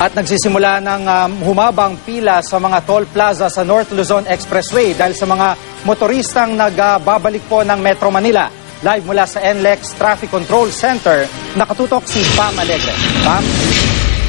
At nagsisimula ng humabang pila sa mga toll plaza sa North Luzon Expressway dahil sa mga motoristang nagbabalik po ng Metro Manila. Live mula sa NLEX Traffic Control Center, nakatutok si Pam Alegre. Pam?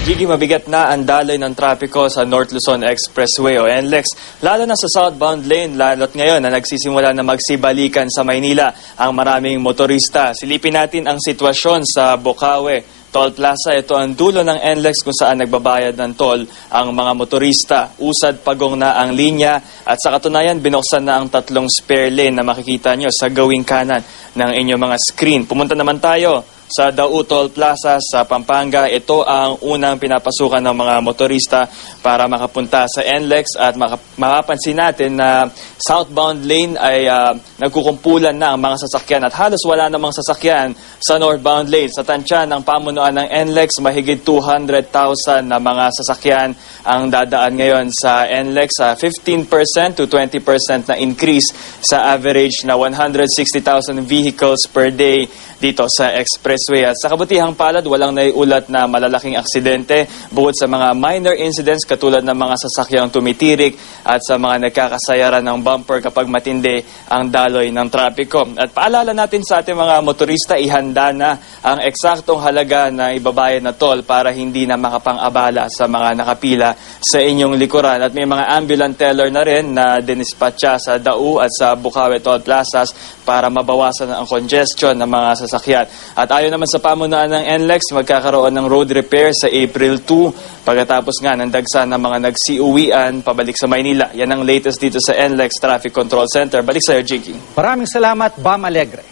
Gigi, mabigat na ang daloy ng trapiko sa North Luzon Expressway o NLEX, lalo na sa southbound lane, lalo't ngayon na nagsisimula na magsibalikan sa Maynila ang maraming motorista. Silipin natin ang sitwasyon sa Bocaue Toll Plaza. Ito ang dulo ng NLEX kung saan nagbabayad ng toll ang mga motorista. Usad pagong na ang linya at sa katunayan binuksan na ang 3 spare lane na makikita nyo sa gawing kanan ng inyong mga screen. Pumunta naman tayo sa Dau Toll Plaza sa Pampanga. Ito ang unang pinapasukan ng mga motorista para makapunta sa NLEX at mapapansin natin na southbound lane ay nagkukumpulan na ang mga sasakyan at halos wala namang sasakyan sa northbound lane. Sa tansya ng pamunuan ng NLEX, mahigit 200,000 na mga sasakyan ang dadaan ngayon sa NLEX. 15% to 20% na increase sa average na 160,000 vehicles per day dito sa expressway. At sa kabutihang palad, walang naiulat na malalaking aksidente bukod sa mga minor incidents katulad ng mga sasakyang tumitirik at sa mga nagkakasayaran ng bumper kapag matindi ang daloy ng trapiko. At paalala natin sa ating mga motorista, ihanda na ang eksaktong halaga na ibabayad na toll para hindi na makapang-abala sa mga nakapila sa inyong likuran. At may mga ambulant teller na rin na dinispatcha sa Dau at sa Bocaue Toll Plazas para mabawasan ang congestion ng mga sasakyan. At ayon naman sa pamunuan ng NLEX, magkakaroon ng road repair sa April 2 pagkatapos nga ng dagsa ng mga nagsiuwian pabalik sa Maynila. Yan ang latest dito sa NLEX Traffic Control Center. Balik sa'yo, Jiggy. Maraming salamat, Pam Alegre.